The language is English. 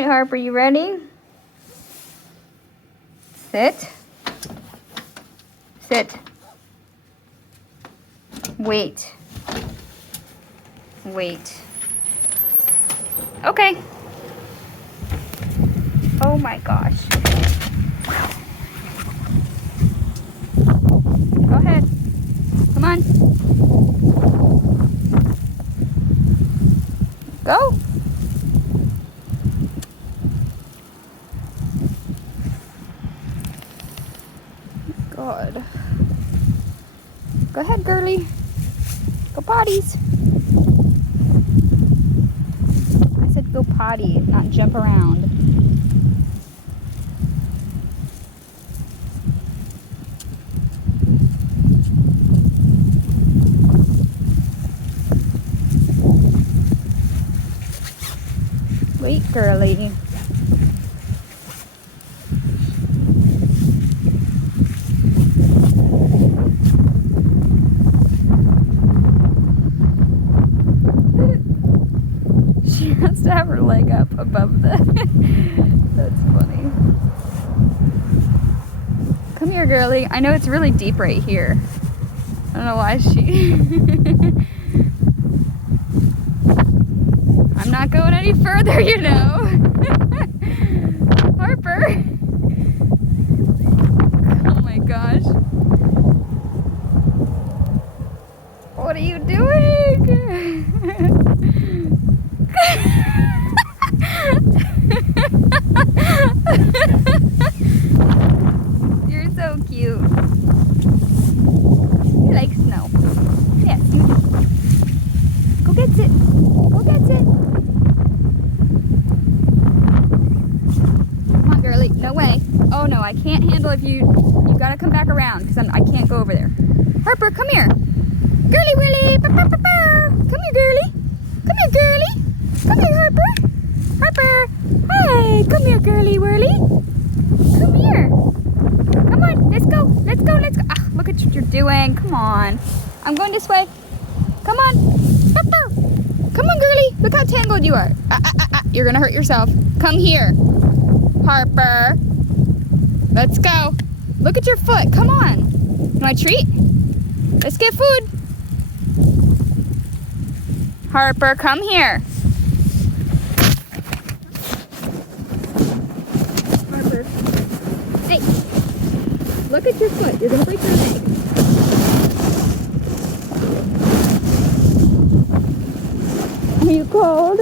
right, Harper, you ready? Sit. Sit. Wait. Wait. Okay. Oh my gosh. Go ahead. Come on. Go. God. Go ahead, girly. Go potties. I said go potty, not jump around. Wait, girly. She has to have her leg up above the... That's funny. Come here, girly. I know it's really deep right here. I don't know why she... I'm not going any further, you know. Harper. Oh my gosh. What are you doing? You're so cute. You like snow. Yes, you do. Go get it. Go get it. Come on, girly. No way. Oh no, I can't handle if you gotta come back around because I can't go over there. Harper, come here. Girly Willy. Come here, girly. Come here, girly. Come here, Harper. Harper. Hi. Come here, girly whirly. Come here. Come on. Let's go. Let's go. Let's go. Ah, look at what you're doing. Come on. I'm going this way. Come on. Harper. Come on, girly. Look how tangled you are. You're going to hurt yourself. Come here. Harper. Let's go. Look at your foot. Come on. You want a treat? Let's get food. Harper, come here. Harper. Hey. Look at your foot. You're going to break your leg. Are you cold?